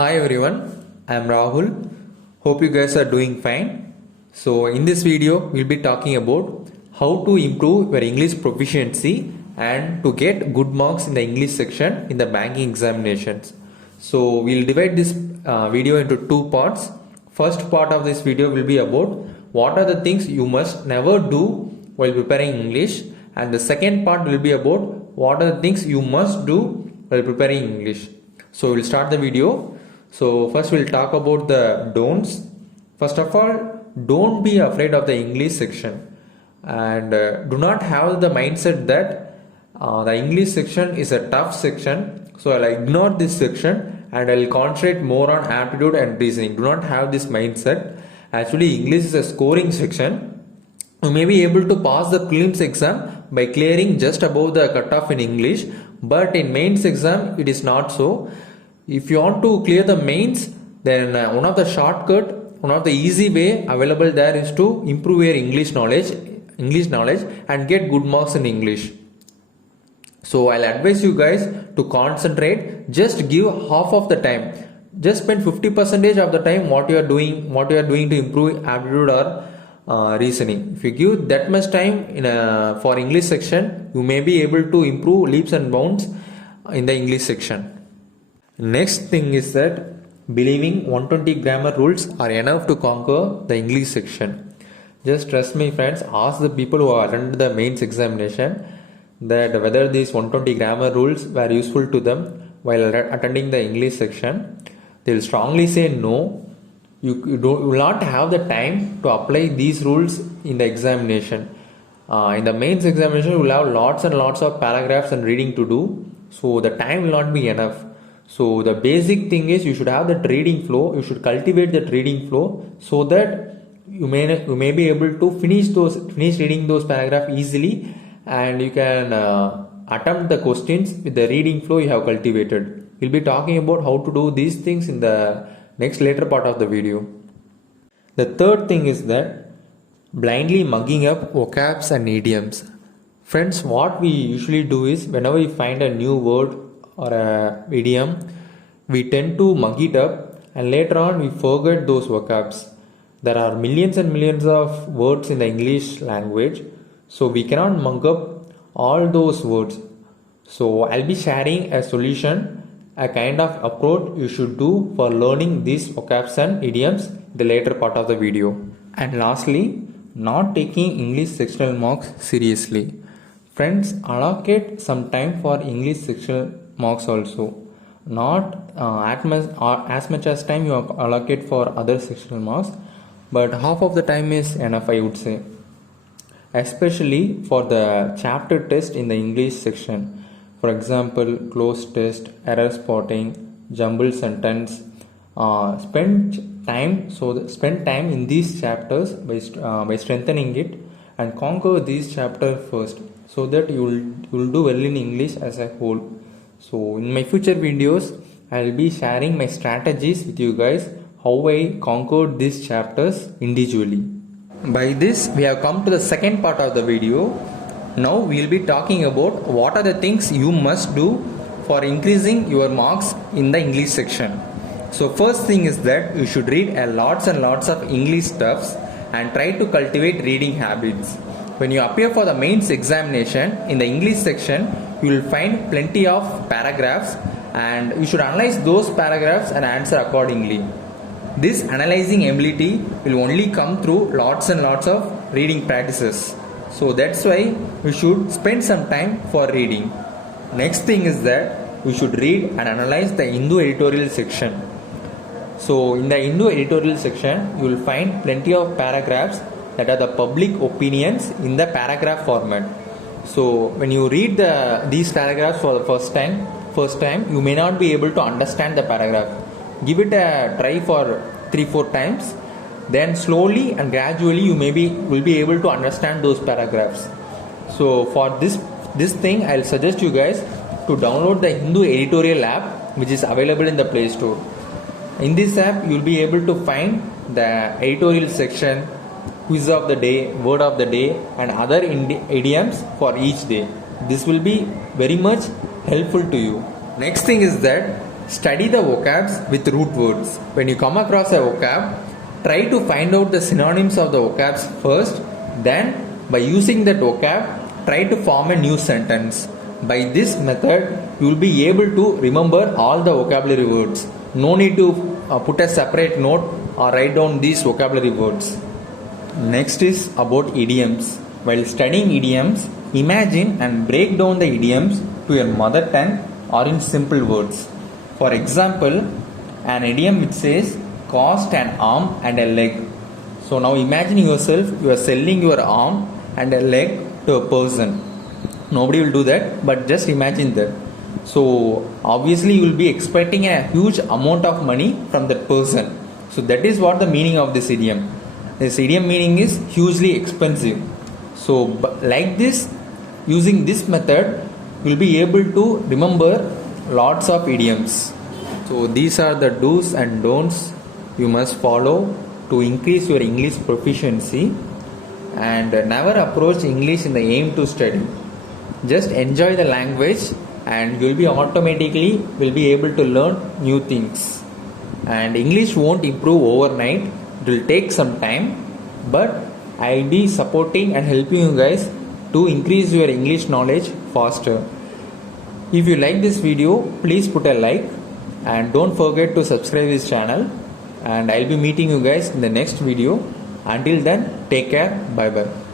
Hi everyone, I am Rahul. Hope you guys are doing fine. So in this video, we'll be talking about how to improve your English proficiency and to get good marks in the English section in the banking examinations. So we'll divide this video into two parts. First part of this video will be about what are the things you must never do while preparing English, and the second part will be about what are the things you must do while preparing English. So we'll start the video. So first we'll talk about the don'ts. First of all, don't be afraid of the English section, and do not have the mindset that the English section is a tough section, so I'll ignore this section and I'll concentrate more on aptitude and reasoning. Do not have this mindset. Actually, English is a scoring section. You may be able to pass the prelims exam by clearing just above the cutoff in English, but in mains exam it is not so. If you want to clear the mains, then one of the easy way available there is to improve your English knowledge and get good marks in English. So I'll advise you guys to concentrate. Just give half of the time. Just spend 50% of the time what you are doing to improve aptitude or reasoning. If you give that much time for English section, you may be able to improve leaps and bounds in the English section. Next thing is that believing 120 grammar rules are enough to conquer the English section. Just trust me friends, ask the people who attended the mains examination that whether these 120 grammar rules were useful to them while attending the English section. They will strongly say no. You will not have the time to apply these rules in the examination. In the mains examination, you will have lots and lots of paragraphs and reading to do, so the time will not be enough. So the basic thing is you should have that reading flow. You should cultivate that reading flow so that you may be able to finish reading those paragraphs easily, and you can attempt the questions with the reading flow you have cultivated. We'll be talking about how to do these things in the next later part of the video. The third thing is that blindly mugging up vocabs and idioms. Friends, what we usually do is whenever we find a new word or a idiom, we tend to mug it up and later on we forget those vocabs. There are millions and millions of words in the English language, so we cannot mug up all those words. So I'll be sharing a solution, a kind of approach you should do for learning these vocabs and idioms in the later part of the video. And lastly, not taking English sectional marks seriously. Friends, allocate some time for English sectional marks also. Not as much as time you allocate for other sectional marks, but half of the time is enough, I would say. Especially for the chapter test in the English section. For example, close test, error spotting, jumbled sentence. Spend time in these chapters by strengthening it and conquer these chapters first, so that you will do well in English as a whole. So in my future videos, I will be sharing my strategies with you guys, how I conquered these chapters individually. By this, we have come to the second part of the video. Now we will be talking about what are the things you must do for increasing your marks in the English section. So first thing is that you should read lots and lots of English stuffs and try to cultivate reading habits. When you appear for the mains examination in the English section, you will find plenty of paragraphs and you should analyze those paragraphs and answer accordingly. This analyzing ability will only come through lots and lots of reading practices. So that's why we should spend some time for reading. Next thing is that we should read and analyze the Hindu editorial section. So in the Hindu editorial section, you will find plenty of paragraphs that are the public opinions in the paragraph format. So when you read these paragraphs for the first time, you may not be able to understand the paragraph. Give it a try for 3-4 times. Then slowly and gradually you will be able to understand those paragraphs. So for this thing, I'll suggest you guys to download the Hindu editorial app, which is available in the Play Store. In this app, you'll be able to find the editorial section, quiz of the day, word of the day, and other idioms for each day. This will be very much helpful to you. Next thing is that Study the vocabs with root words. When you come across a vocab, try to find out the synonyms of the vocabs first. Then, by using that vocab, try to form a new sentence. By this method, you will be able to remember all the vocabulary words. No need to put a separate note or write down these vocabulary words. Next is about idioms. While studying idioms, imagine and break down the idioms to your mother tongue or in simple words. For example, an idiom which says cost an arm and a leg. So now imagine yourself, you are selling your arm and a leg to a person. Nobody will do that, but just imagine that. So obviously you will be expecting a huge amount of money from that person. So that is what the meaning of this idiom. This idiom meaning is hugely expensive. So like this, using this method, you will be able to remember lots of idioms. So these are the do's and don'ts you must follow to increase your English proficiency, and never approach English in the aim to study. Just enjoy the language and you will be automatically be able to learn new things. And English won't improve overnight. It will take some time, but I'll be supporting and helping you guys to increase your English knowledge faster. If you like this video, please put a like and don't forget to subscribe this channel, and I'll be meeting you guys in the next video. Until then, take care. Bye bye.